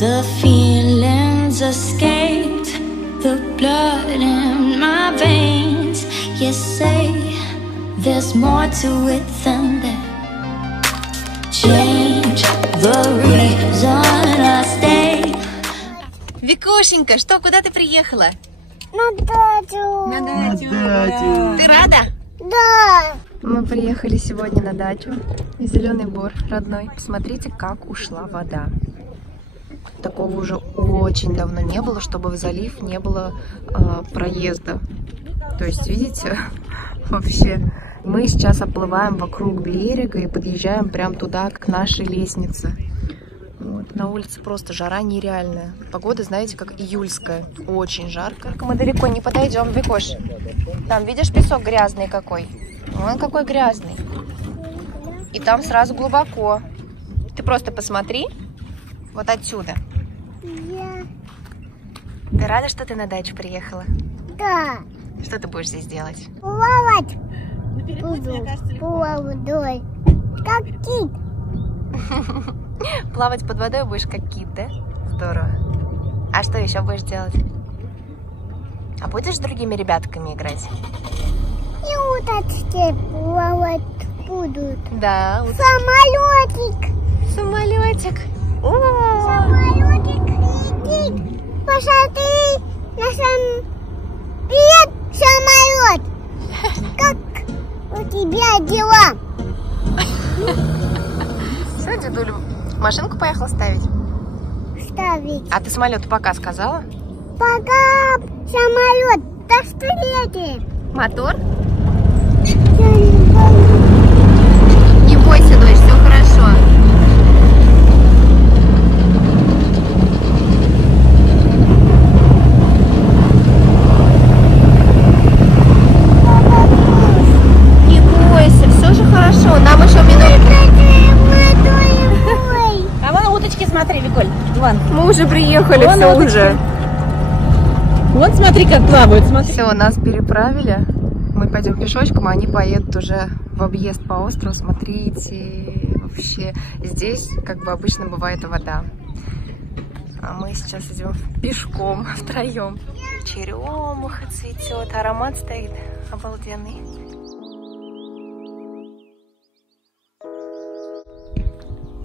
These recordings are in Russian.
The feelings escaped, the blood in my veins. You say there's more to it than that. Change the reason I stay. Викошенька, что, куда ты приехала? На дачу. На дачу. Ты рада? Да. Мы приехали сегодня на дачу. Зеленый Бор, родной. Посмотрите, как ушла вода. Такого уже очень давно не было, чтобы в залив не было проезда. То есть, видите, вообще, мы сейчас оплываем вокруг берега и подъезжаем прямо туда, к нашей лестнице. Вот. На улице просто жара нереальная. Погода, знаете, как июльская. Очень жарко. Мы далеко не подойдем, Викош. Там, видишь, песок грязный какой? Он какой грязный. И там сразу глубоко. Ты просто посмотри. Вот отсюда. Ты рада, что ты на дачу приехала? Да. Что ты будешь здесь делать? Плавать буду под водой, как кит. Плавать под водой будешь как кит, да? Здорово. А что еще будешь делать? А будешь с другими ребятками играть? И уточки плавать будут. Да. Самолетик. Самолетик. Самолетик летит. Посмотри на привет, самолет. Как у тебя дела? Все, дедуль, машинку поехал ставить? Ставить. А ты самолету пока сказала? Пока самолет до встречи. Мотор? Я не боюсь. Не бойся, дочь, все хорошо. Не бойся, все же хорошо. Нам еще минутку. А вон уточки, смотри, Виколь. Вон. Мы уже приехали, Вон все уточки. уже. Вон смотри, как плавают. Смотри. Все, нас переправили. Мы пойдем пешочком, а они поедут уже в объезд по острову. Смотрите, вообще здесь, как бы обычно бывает, вода. А мы сейчас идем пешком втроем. Черемуха цветет, аромат стоит обалденный.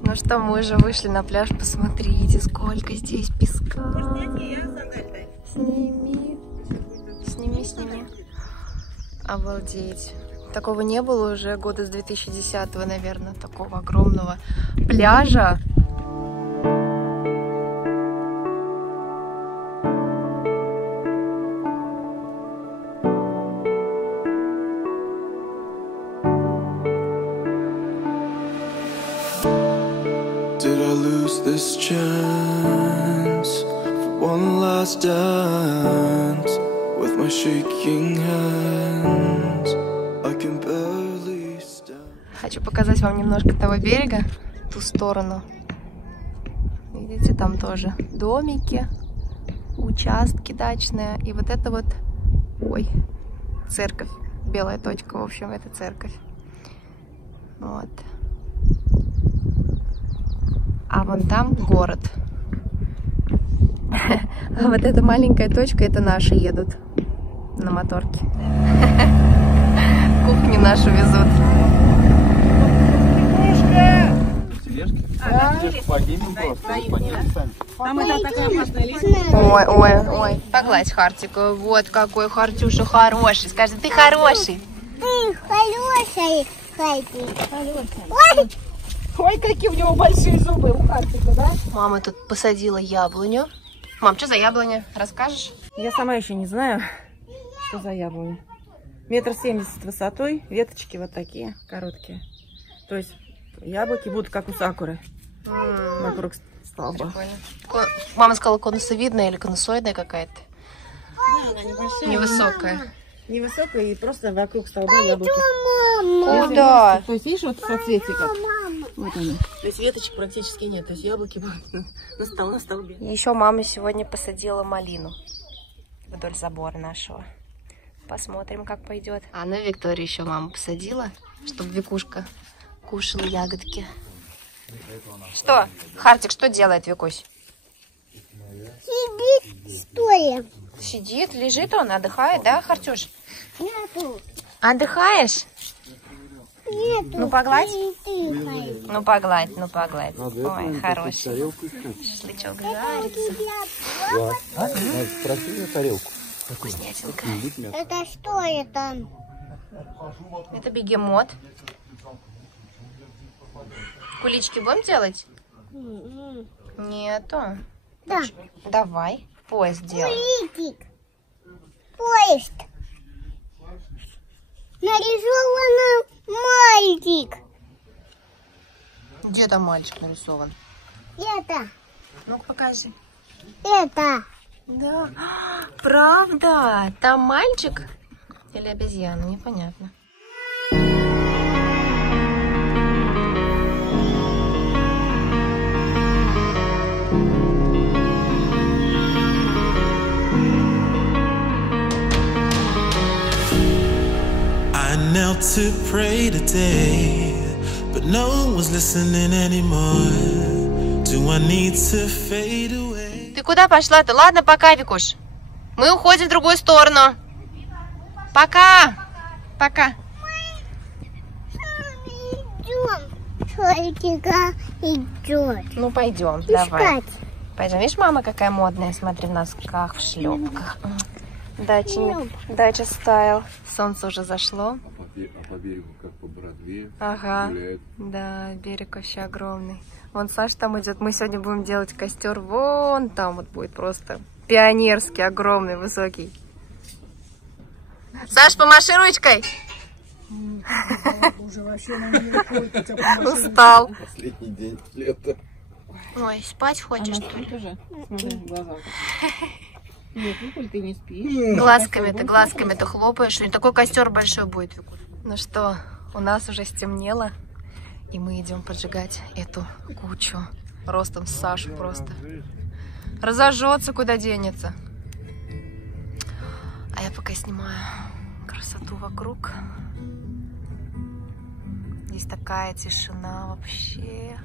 Ну что, мы уже вышли на пляж. Посмотрите, сколько здесь песка. Сними. Сними. Обалдеть. Такого не было уже года с 2010-го, наверное, такого огромного пляжа. Did I lose this chance for one last dance with my shaking hands? I can barely stand. Хочу показать вам немножко того берега, ту сторону. Видите, там тоже домики, участки дачные. И вот это вот, ой, церковь, белая точка, в общем, это церковь. Вот. А вон там город. А вот эта маленькая точка, это наши едут на моторке. Кухню нашу везут. Ой. Погладь Хартика. Вот какой Хартюша хороший. Скажи, ты хороший. Ты хороший, Хартик. Ой. Ой, какие у него большие зубы у Хартика, да? Мама тут посадила яблоню. Мам, что за яблоня? Расскажешь? Я сама еще не знаю, что за яблоня. 1,70 м высотой, веточки вот такие, короткие. То есть яблоки будут как у сакуры. Вокруг столба. Прикольно. Мама сказала, конусовидная или конусоидная какая-то. Да, она небольшая. Невысокая. Невысокая и просто вокруг столба яблоки. О, да. То есть видишь, вот соцветие как. Вот они. То есть веточек практически нет. То есть яблоки будут на столбе. Еще мама сегодня посадила малину вдоль забора нашего. Посмотрим, как пойдет. А ну Виктория еще мама посадила, чтобы Викушка кушала ягодки. Что? Хартик что делает, Викусь? сидит, что ли? Сидит, лежит он, отдыхает, да, Хартюш? Нету. Отдыхаешь? Нету. Ну, погладь. Дыхай. Ну, погладь, ну, погладь. Ой, хороший. Шашлычок жарится. Спроси на тарелку. Вкуснятинка. Это что это? Это бегемот. Кулички будем делать? Нету. Да. Давай, поезд делаем. Политик. Поезд. Нарисован мальчик. Где там мальчик нарисован? Это. Ну-ка, покажи. Это. Да, правда? Там мальчик или обезьяна? Непонятно. I knelt to pray today, but no one was listening anymore. Do I need to fade away? Ты куда пошла-то? Ладно, пока, Викуш. Мы уходим в другую сторону. Пока. Пока. Идем. Мальчика идет. Ну, пойдем, давай. Искать. Пойдем. Видишь, мама какая модная, смотри, в носках, в шлепках. Дача стайл. Солнце уже зашло. А по берегу, как по Бродвею, Ага. гуляет. Да, берег вообще огромный. Вон Саша там идет. Мы сегодня будем делать костер. Вон там вот будет просто пионерский, огромный, высокий. Саш, помаши ручкой. Устал. Последний день лета. Ой, спать хочешь? Уже? Смотри, глаза. Нет, Викуль, ты не спишь. Глазками-то хлопаешь. И такой костер большой будет, Викуль. Ну что, у нас уже стемнело. И мы идем поджигать эту кучу. Ростом с Сашу просто. Разожжется, куда денется. А я пока снимаю красоту вокруг. Здесь такая тишина вообще.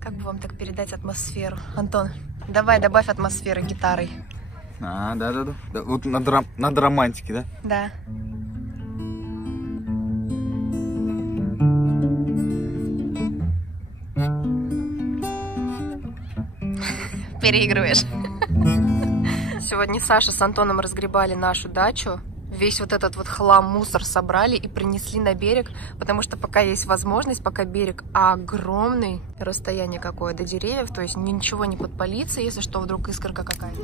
Как бы вам так передать атмосферу? Антон, давай добавь атмосферы гитарой. Да. Вот надо романтики, да? Да. Переигрываешь. Сегодня Саша с Антоном разгребали нашу дачу. Весь вот этот вот хлам, мусор собрали и принесли на берег, потому что пока есть возможность, пока берег огромный, расстояние какое до деревьев, то есть ничего не подпалится, если что, вдруг искорка какая-то.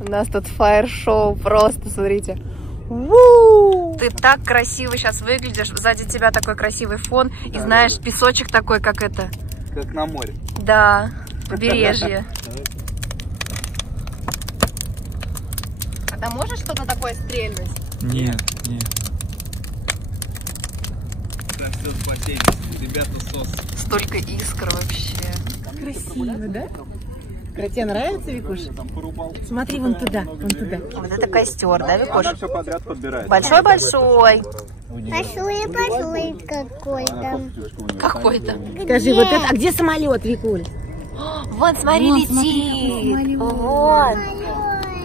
У нас тут фаер-шоу просто, смотрите. Ты так красиво сейчас выглядишь, сзади тебя такой красивый фон, и знаешь, песочек такой, как это. Как на море. Да, побережье. А там можешь что-то такое стрельнуть? Нет. Так, все спасение. Ребята, сос. Столько искр вообще. Красиво, да? Тебе нравится, Викуш? Смотри вон туда, вон туда. Вот это костер, да, Викуш? Она все подряд подбирает. Большой-большой. Большой какой-то. Какой-то. Скажи, вот это, а где самолет, Викуль? Вон, смотри, летит. Вот.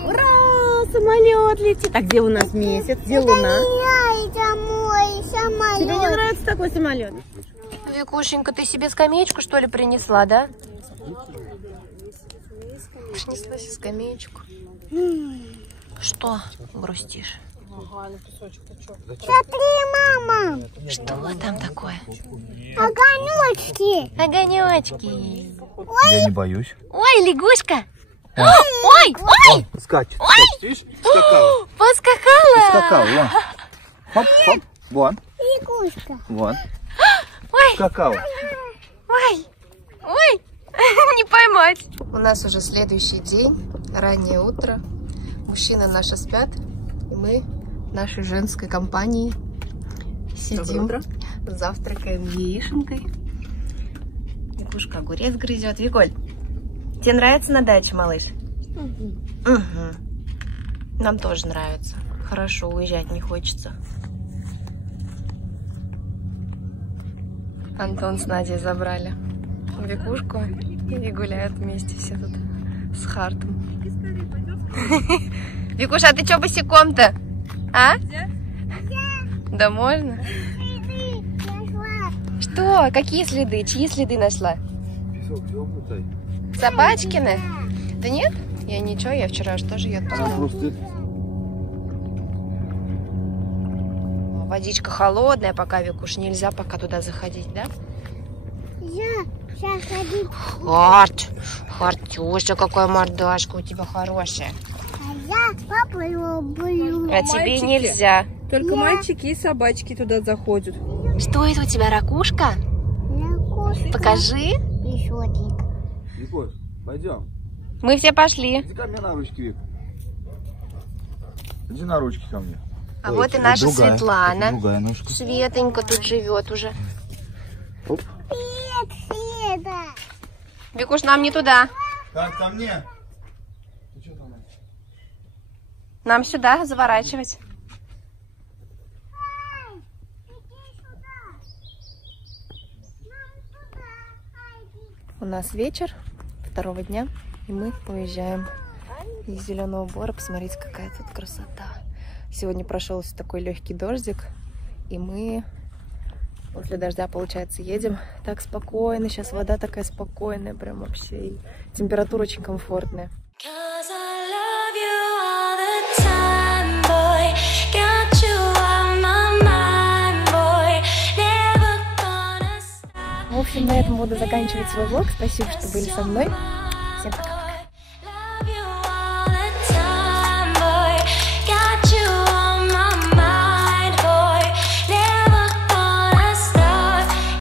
Ура, самолет летит. А где у нас месяц, где луна? Это мой самолет. Тебе не нравится такой самолет? Викушенька, ты себе скамеечку, что ли, принесла, да? Принесла себе скамеечку. Что грустишь? Смотри, мама. Что там такое? Огонечки. Огонечки. Я не боюсь. Ой, лягушка. Ой, ой, Скачет. Видишь? поскакала. Скакал, вон. Хоп, хоп. Вон. Лягушка. Вон. Ой, Скакал. ой, ой, не поймать. У нас уже следующий день, раннее утро. Мужчины наши спят, и мы нашей женской компанией сидим, завтракаем яишенкой. Викушка огурец грызет. Виколь, тебе нравится на даче, малыш? Угу. Нам тоже нравится. Хорошо, уезжать не хочется. Антон с Надей забрали Викушку и гуляют вместе все тут с Хартом. Викуша, а ты чё босиком-то? А? Да можно? Что? Какие следы? Чьи следы нашла? Собачкины? Да нет? Я ничего, я вчера же тоже ее отпустила. Водичка холодная, пока, Викуш, нельзя пока туда заходить, да? Я сейчас ходить. Хартюша, какая мордашка у тебя хорошая. А я папу его буду. А тебе нельзя. Только мальчики и собачки туда заходят. Что это у тебя, ракушка? Покажи. Пешотик. Викуль, пойдем. Мы все пошли. Иди ко мне на ручки, Вик. Иди на ручки ко мне. А вот и наша другая, Светлана. Другая ножка. Светонька тут живет уже. Оп. Света. Викуш, нам не туда. Как ко мне? Нам сюда заворачивать. У нас вечер второго дня, и мы уезжаем из Зеленого Бора. Посмотрите, какая тут красота. Сегодня прошелся такой легкий дождик, и мы после дождя, получается, едем так спокойно. Сейчас вода такая спокойная, прям вообще. И температура очень комфортная. В общем, на этом буду заканчивать свой влог. Спасибо, что были со мной. Всем пока.